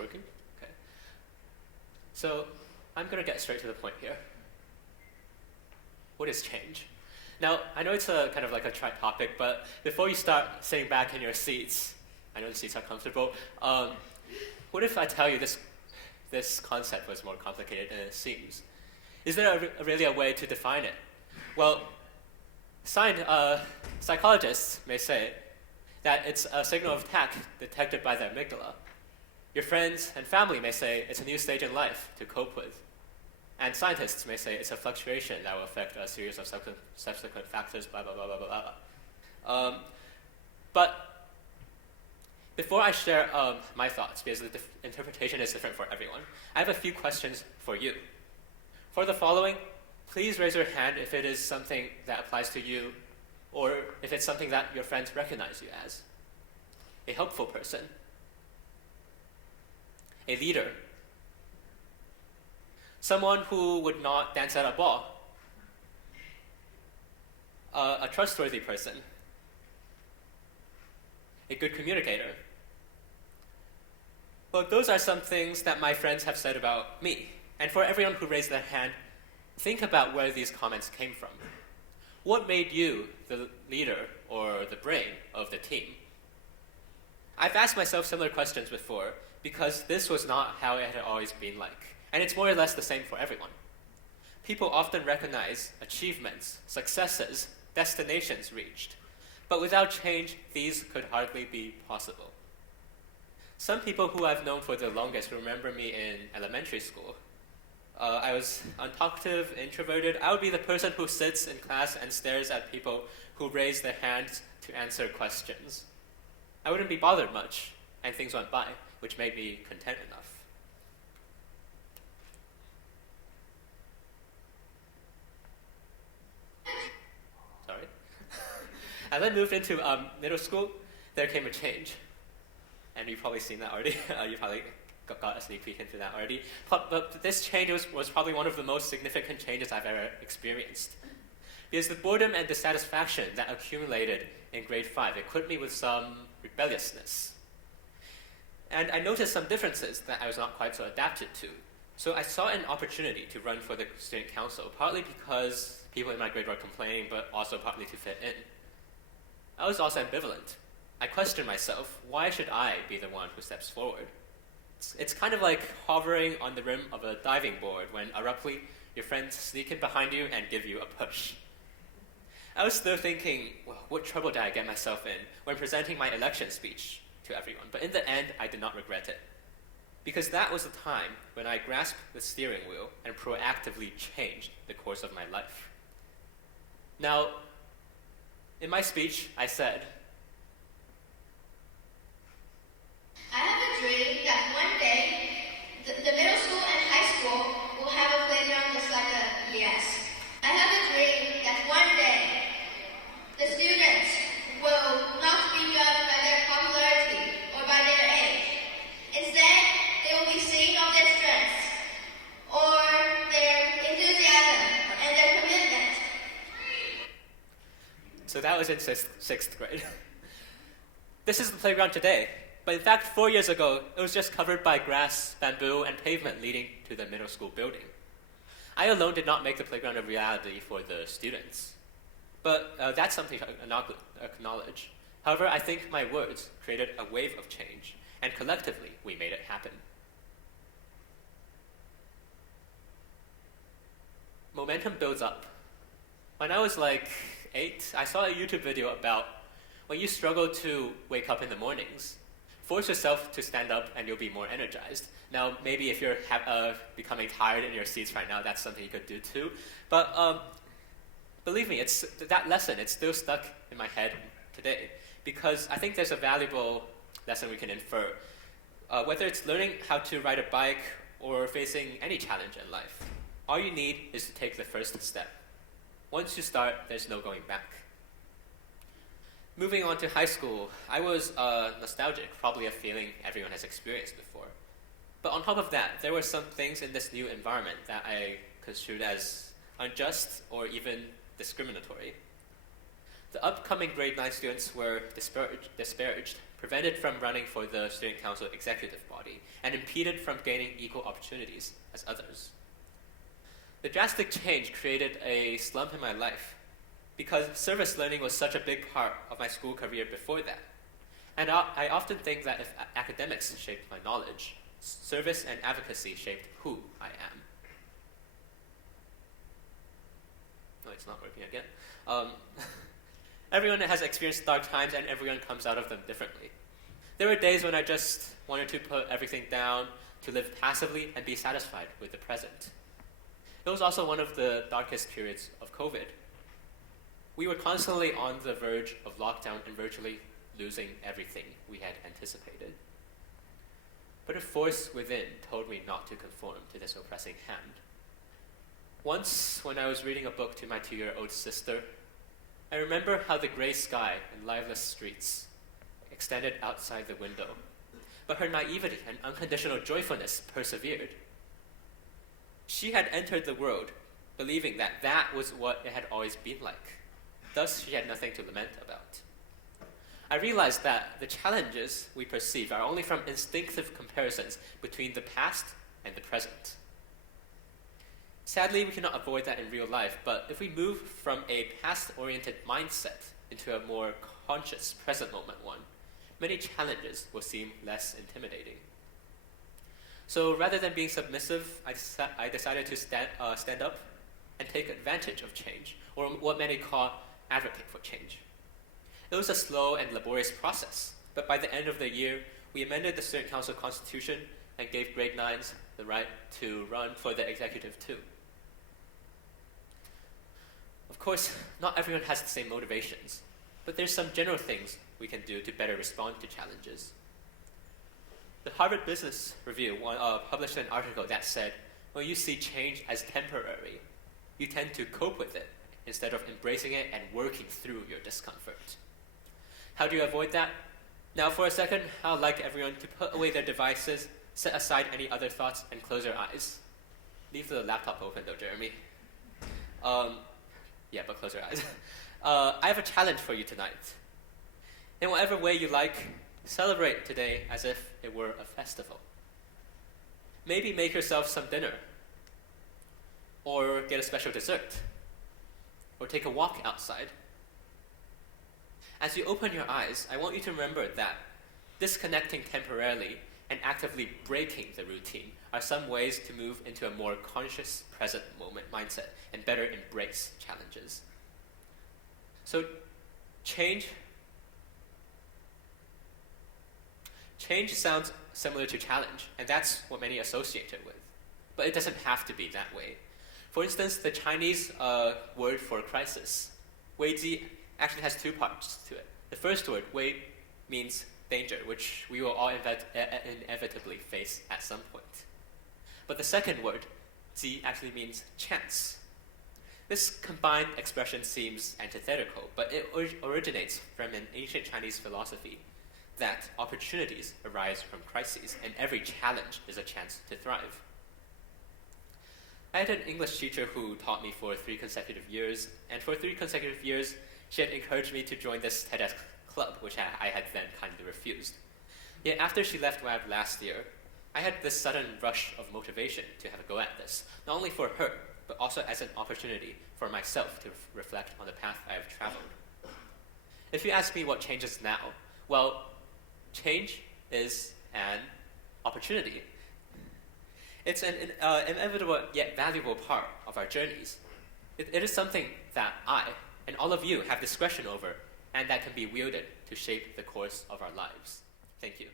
working? Okay. So I'm going to get straight to the point here. What is change? Now, I know it's a kind of like a trite topic, but before you start sitting back in your seats, I know the seats are comfortable, what if I tell you this concept was more complicated than it seems? Is there really a way to define it? Well, psychologists may say that it's a signal of attack detected by the amygdala. Your friends and family may say it's a new stage in life to cope with. And scientists may say it's a fluctuation that will affect a series of subsequent factors, blah, blah, blah, blah, blah, blah. But before I share my thoughts, because the interpretation is different for everyone, I have a few questions for you. For the following, please raise your hand if it is something that applies to you, or if it's something that your friends recognize you as. A helpful person. A leader. Someone who would not dance at a ball. A trustworthy person. A good communicator. Well, those are some things that my friends have said about me. And for everyone who raised their hand, think about where these comments came from. What made you the leader or the brain of the team? I've asked myself similar questions before because this was not how it had always been like. And it's more or less the same for everyone. People often recognize achievements, successes, destinations reached. But without change, these could hardly be possible. Some people who I've known for the longest remember me in elementary school. I was untalkative, introverted. I would be the person who sits in class and stares at people who raise their hands to answer questions. I wouldn't be bothered much, and things went by, which made me content enough. Sorry. As I moved into middle school, there came a change. And you've probably seen that already. You probably got a sneak peek into that already. But this change was probably one of the most significant changes I've ever experienced. Because the boredom and dissatisfaction that accumulated in grade 5 equipped me with some rebelliousness. And I noticed some differences that I was not quite so adapted to. So I saw an opportunity to run for the student council, partly because people in my grade were complaining, but also partly to fit in. I was also ambivalent. I questioned myself, why should I be the one who steps forward? It's kind of like hovering on the rim of a diving board when abruptly your friends sneak in behind you and give you a push. I was still thinking, well, what trouble did I get myself in when presenting my election speech to everyone? But in the end, I did not regret it. Because that was the time when I grasped the steering wheel and proactively changed the course of my life. Now, in my speech, I said, I have a dream that one day, the middle school and high school will have a playground just like a ES. I have a dream that one day, the students will not be judged by their popularity or by their age. Instead, they will be seen on their strengths, or their enthusiasm and their commitment. So that was in sixth grade. This is the playground today. But in fact, 4 years ago, it was just covered by grass, bamboo, and pavement leading to the middle school building. I alone did not make the playground a reality for the students. But that's something to acknowledge. However, I think my words created a wave of change, and collectively, we made it happen. Momentum builds up. When I was like 8, I saw a YouTube video about when you struggle to wake up in the mornings, force yourself to stand up and you'll be more energized. Now, maybe if you're becoming tired in your seats right now, that's something you could do too. But believe me, that lesson, it's still stuck in my head today. Because I think there's a valuable lesson we can infer. Whether it's learning how to ride a bike or facing any challenge in life, all you need is to take the first step. Once you start, there's no going back. Moving on to high school, I was nostalgic, probably a feeling everyone has experienced before. But on top of that, there were some things in this new environment that I construed as unjust or even discriminatory. The upcoming grade 9 students were disparaged prevented from running for the student council executive body, and impeded from gaining equal opportunities as others. The drastic change created a slump in my life because service learning was such a big part of my school career before that. And I often think that if academics shaped my knowledge, service and advocacy shaped who I am. Oh, it's not working again. Everyone has experienced dark times, and everyone comes out of them differently. There were days when I just wanted to put everything down, to live passively and be satisfied with the present. It was also one of the darkest periods of COVID. We were constantly on the verge of lockdown and virtually losing everything we had anticipated. But a force within told me not to conform to this oppressing hand. Once, when I was reading a book to my 2-year-old sister, I remember how the gray sky and liveless streets extended outside the window, but her naivety and unconditional joyfulness persevered. She had entered the world believing that that was what it had always been like. Thus, she had nothing to lament about. I realized that the challenges we perceive are only from instinctive comparisons between the past and the present. Sadly, we cannot avoid that in real life, but if we move from a past-oriented mindset into a more conscious present moment one, many challenges will seem less intimidating. So rather than being submissive, I decided to stand up and take advantage of change, or what many call advocate for change. It was a slow and laborious process, but by the end of the year, we amended the Student Council Constitution and gave grade 9s the right to run for the executive too. Of course, not everyone has the same motivations, but there's some general things we can do to better respond to challenges. The Harvard Business Review published an article that said, when you see change as temporary, you tend to cope with it instead of embracing it and working through your discomfort. How do you avoid that? Now for a second, I would like everyone to put away their devices, set aside any other thoughts, and close your eyes. Leave the laptop open though, Jeremy. Yeah, but close your eyes. I have a challenge for you tonight. In whatever way you like, celebrate today as if it were a festival. Maybe make yourself some dinner, or get a special dessert, or take a walk outside. As you open your eyes, I want you to remember that disconnecting temporarily and actively breaking the routine are some ways to move into a more conscious present moment mindset and better embrace challenges. So change sounds similar to challenge, and that's what many associate it with. But it doesn't have to be that way. For instance, the Chinese word for crisis, 危机, actually has two parts to it. The first word, 危, means danger, which we will all inevitably face at some point. But the second word, 机, actually means chance. This combined expression seems antithetical, but it originates from an ancient Chinese philosophy that opportunities arise from crises, and every challenge is a chance to thrive. I had an English teacher who taught me for 3 consecutive years, and for 3 consecutive years, she had encouraged me to join this TEDx club, which I had then kindly refused. Yet after she left WAB last year, I had this sudden rush of motivation to have a go at this, not only for her, but also as an opportunity for myself to reflect on the path I have traveled. If you ask me what changes now, well, change is an opportunity. It's an inevitable yet valuable part of our journeys. It is something that I and all of you have discretion over, and that can be wielded to shape the course of our lives. Thank you.